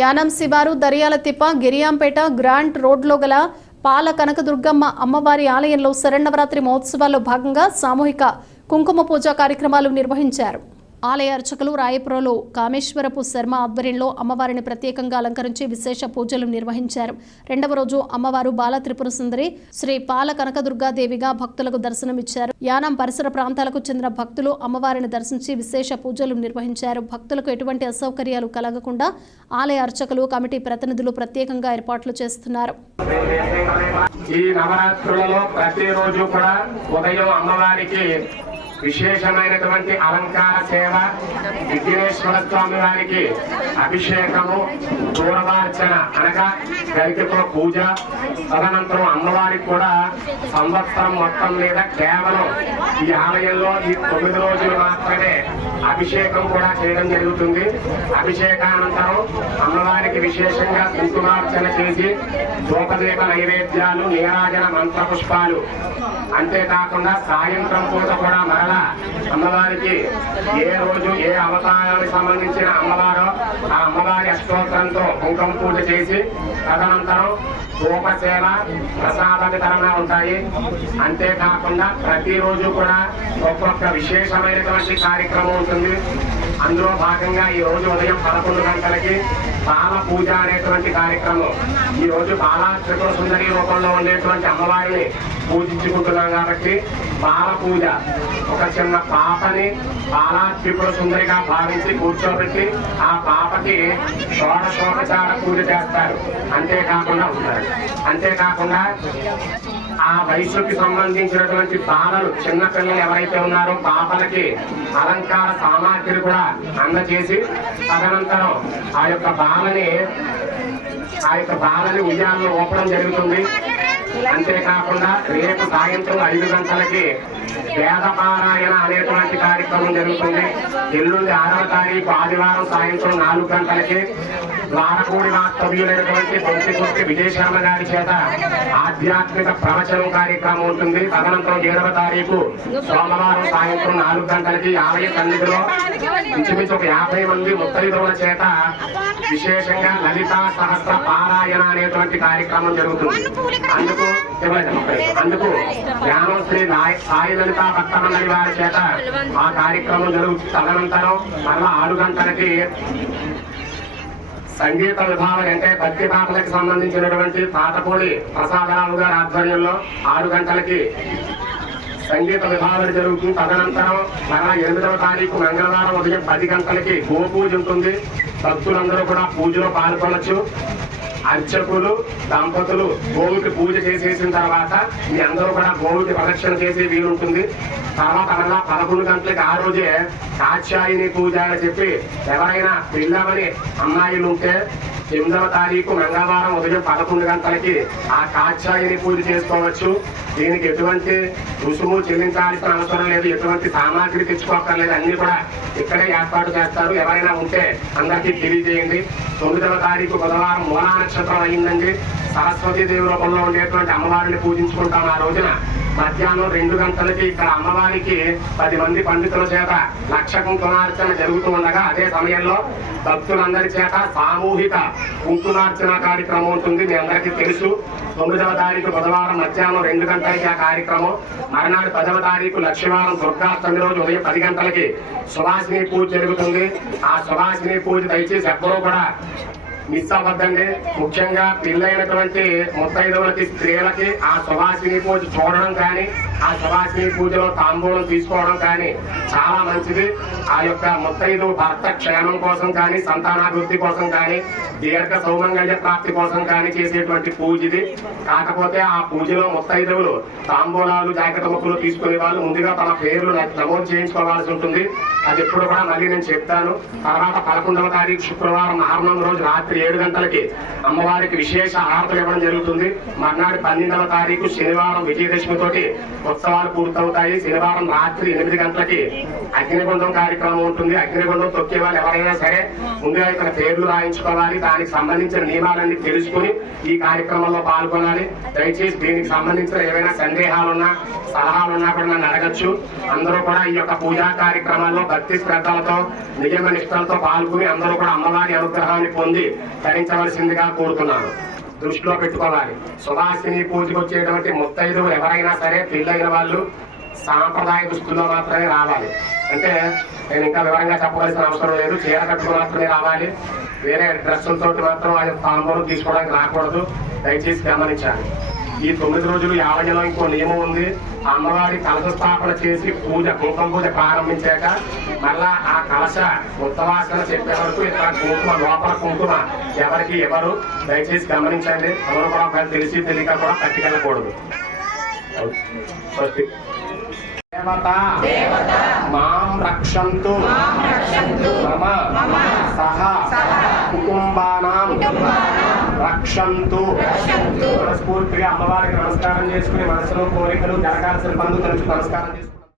యానం శివారు దర్యాల తిప్ప గిరియాంపేట గ్రాంట్ రోడ్లో గల పాల కనకదుర్గమ్మ అమ్మవారి ఆలయంలో శరణవరాత్రి మహోత్సవాల్లో భాగంగా సామూహిక కుంకుమ పూజ కార్యక్రమాలు నిర్వహించారు. ఆలయ అర్చకులు రాయపురలో కామేశ్వరపు శర్మ ఆధ్వర్యంలో అమ్మవారిని ప్రత్యేకంగా అలంకరించి విశేష పూజలు నిర్వహించారు. రెండవ రోజు అమ్మవారు బాల త్రిపుర సుందరి శ్రీ పాల కనకదుర్గాదేవిగా భక్తులకు దర్శనమిచ్చారు. యానం పరిసర ప్రాంతాలకు చెందిన భక్తులు అమ్మవారిని దర్శించి విశేష పూజలు నిర్వహించారు. భక్తులకు ఎటువంటి అసౌకర్యాలు కలగకుండా ఆలయ అర్చకులు కమిటీ ప్రతినిధులు ప్రత్యేకంగా ఏర్పాట్లు చేస్తున్నారు. ఈ నవరాత్రులలో ప్రతిరోజు కూడా ఉదయం అమ్మవారికి విశేషమైనటువంటి అలంకార సేవ విఘ్నేశ్వర స్వామి వారికి అభిషేకము దూరవార్చన అనగా గరికతో పూజ తదనంతరం అమ్మవారికి కూడా సంవత్సరం మొత్తం మీద కేవలం ఈ ఆలయంలో ఈ తొమ్మిది రోజులు మాత్రమే అభిషేకం కూడా చేయడం జరుగుతుంది. అభిషేకానంతరం అమ్మవారికి విశేషంగా కుంకుమార్చన చేసి దూపదీప నైవేద్యాలు నీరాజన మంత్రపుష్పాలు. అంతేకాకుండా సాయంత్రం పూట కూడా మరలా అమ్మవారికి ఏ రోజు ఏ అవతారానికి సంబంధించిన అమ్మవారో ఆ అమ్మవారి అష్టోత్తరంతో కుంకుమ పూజ చేసి తదనంతరం ధూపసేవ ప్రసాద వితరణ ఉంటాయి. అంతేకాకుండా ప్రతిరోజు కూడా ఒక్కొక్క విశేషమైనటువంటి కార్యక్రమం ఉంటుంది. అందులో భాగంగా ఈ రోజు ఉదయం పదకొండు గంటలకి బాల పూజ అనేటువంటి కార్యక్రమం. ఈ రోజు బాలా త్రిపుర సుందరి రూపంలో ఉండేటువంటి అమ్మవారిని పూజించుకుంటున్నాం కాబట్టి బాల పూజ ఒక చిన్న పాపని బాలా త్రిపుర సుందరిగా భావించి కూర్చోబెట్టి ఆ పాపకి షోడశోపచార పూజ చేస్తారు. అంతేకాకుండా ఉంటారు. అంతేకాకుండా ఆ వయసుకి సంబంధించినటువంటి బాలలు చిన్న పిల్లలు ఎవరైతే ఉన్నారో పాపలకి అలంకార సామాగ్రి కూడా అందచేసి తదనంతరం ఆ యొక్క బాలని ఆ యొక్క బాలని ఉయ్యాలను ఊపడం జరుగుతుంది. అంతేకాకుండా రేపు సాయంత్రం ఐదు గంటలకి వేదపారాయణ అనేటువంటి కార్యక్రమం జరుగుతుంది. ఎల్లుండి ఆరవ తారీఖు ఆదివారం సాయంత్రం నాలుగు గంటలకి ద్వారకూడి వాస్తవ్యులైనటువంటి పొంతికొట్టి విజయశర్మ గారి చేత ఆధ్యాత్మిక ప్రవచనం కార్యక్రమం ఉంటుంది. తదనంతరం ఏడవ తారీఖు సోమవారం సాయంత్రం నాలుగు గంటలకి ఆలయ సన్నిధిలో ఇంచుమించు ఒక యాభై మంది ముత్తైదువుల చేత విశేషంగా లలితా సహస్ర పారాయణ అనేటువంటి కార్యక్రమం జరుగుతుంది. అందుకు అందుకు జ్ఞానశ్రీ నాయ- సాయి లలిత భక్త మండలి వారి చేత ఆ కార్యక్రమం జరుగుతుంది తదనంతరం మరలా ఆరు గంటలకి సంగీత విభాగం అంటే భక్తి పాటలకు సంబంధించినటువంటి పాటపూడి ప్రసాదరావు గారి ఆధ్వర్యంలో ఆరు గంటలకి సంగీత విభాగం జరుగుతుంది తదనంతరం మరలా ఎనిమిదవ తారీఖు మంగళవారం ఉదయం పది గంటలకి గోపూజ ఉంటుంది. భక్తులందరూ కూడా పూజలో పాల్గొనొచ్చు. అర్చకులు దంపతులు గోవుకి పూజ చేసేసిన తర్వాత మీ అందరూ కూడా గోవుకి ప్రదక్షిణ చేసే వీలుంటుంది. తర్వాత మళ్ళా పదకొండు గంటలకి ఆ రోజే కాత్యాయిని పూజ అని చెప్పి ఎవరైనా పిల్లవని అమ్మాయిలు ఉంటే ఎనిమిదవ తారీఖు మంగళవారం ఉదయం పదకొండు గంటలకి ఆ కాచాయిని పూజ చేసుకోవచ్చు. దీనికి ఎటువంటి రుసుము చెల్లించాల్సిన అవసరం లేదు. ఎటువంటి సామాగ్రి తెచ్చుకోక్కర్లేదు. అన్ని కూడా ఇక్కడే ఏర్పాటు చేస్తారు. ఎవరైనా ఉంటే అందరికీ తెలియజేయండి. తొమ్మిదవ తారీఖు బుధవారం మూలా నక్షత్రం అయిందండి. సరస్వతి దేవి రూపంలో ఉండేటువంటి అమ్మవారిని పూజించుకుంటాం. ఆ రోజున మధ్యాహ్నం రెండు గంటలకి ఇక్కడ అమ్మవారికి పది మంది పండితుల చేత లక్ష కుంకుమార్చన జరుగుతూ ఉండగా అదే సమయంలో భక్తులందరి చేత సామూహిక కుంకుమార్చన కార్యక్రమం ఉంటుంది. మీ అందరికీ తెలుసు. తొమ్మిదవ తారీఖు బుధవారం మధ్యాహ్నం రెండు గంటలకి ఆ కార్యక్రమం. మరునాడు పదవ తారీఖు లక్ష్మీవారం దుర్గాష్టమి రోజు ఉదయం పది గంటలకి సుభాషిని పూజ జరుగుతుంది. ఆ సుభాషిని పూజ దయచేసి ఎవ్వరూ కూడా మిస్ అవ్వద్దండి ముఖ్యంగా పెళ్ళైనటువంటి ముత్తైదవులకి స్త్రీలకి ఆ సుభాషిని పూజ చూడడం కానీ ఆ సుభాషిని పూజలో తాంబూలం తీసుకోవడం కానీ చాలా మంచిది. ఆ యొక్క ముత్తైదు భర్త క్షేమం కోసం కానీ సంతానాభివృద్ధి కోసం కానీ దీర్ఘ సౌమంగళ్య ప్రాప్తి కోసం కానీ చేసేటువంటి పూజ ఇది. కాకపోతే ఆ పూజలో ముత్తైదవులు తాంబూలాలు జాగ్రత్త మొక్కలు తీసుకునే వాళ్ళు ముందుగా తమ పేర్లు నమోదు చేయించుకోవాల్సి ఉంటుంది. అది ఎప్పుడు కూడా మళ్ళీ నేను చెప్తాను. తర్వాత పదకొండవ తారీఖు శుక్రవారం ఆరున్నర రోజు రాత్రి ఏడు గంటలకి అమ్మవారికి విశేష ఆరతులు ఇవ్వడం జరుగుతుంది. మర్నాడు పన్నెండవ తారీఖు శనివారం విజయదశమితోటి ఉత్సవాలు పూర్తవుతాయి. శనివారం రాత్రి ఎనిమిది గంటలకి అగ్నిగుండం కార్యక్రమం ఉంటుంది. అగ్నిగుండం తొక్కే వాళ్ళు ఎవరైనా సరే ముందుగా ఇక్కడ పేర్లు రాయించుకోవాలి. దానికి సంబంధించిన నియమాలన్నీ తెలుసుకుని ఈ కార్యక్రమంలో పాల్గొనాలి. దయచేసి దీనికి సంబంధించిన ఏవైనా సందేహాలున్నా సలహాలున్నా కూడా నన్ను అడగచ్చు. అందరూ కూడా ఈ యొక్క పూజా కార్యక్రమాల్లో భక్తి శ్రద్ధలతో నియమ నిష్టలతో పాల్గొని అందరూ కూడా అమ్మవారి అనుగ్రహాన్ని పొంది ధరించవలసిందిగా కోరుతున్నాను. దృష్టిలో పెట్టుకోవాలి. సుభాషిని పూజకు వచ్చేటువంటి ముత్తైదువులు ఎవరైనా సరే పెళ్ళైన వాళ్ళు సాంప్రదాయ దుస్తుల్లో మాత్రమే రావాలి. అంటే నేను ఇంకా వివరంగా చెప్పవలసిన అవసరం లేదు. చీర కట్టుకు మాత్రమే రావాలి. వేరే డ్రెస్సులతో మాత్రం ఆయన తాంబూలం తీసుకోవడానికి రాకూడదు. దయచేసి గమనించాలి. ఈ తొమ్మిది రోజులు యావజలో ఇంకో నియమం ఉంది. అమ్మవారి కలశ స్థాపన చేసి పూజ కుంకుమ పూజ ప్రారంభించాక మళ్ళా ఆ కలశ ఉత్తవాసన చెప్పే వరకు ఇక్కడ కుంకుమ లోపల కుంకుమ ఎవరికి ఎవరు దయచేసి గమనించండి. ఎవరు కూడా ఒకవేళ తెలిసి తెలియక కూడా పట్టుకెళ్ళకూడదు. దేవత. మాం రక్షంతు. మమ. సహ. రక్షంతు. మనస్ఫూర్తిగా అమ్మవారికి నమస్కారం చేసుకుని మనసులో కోరికలు జరగాల్సిన పనులు తెలుసు నమస్కారం చేసుకుని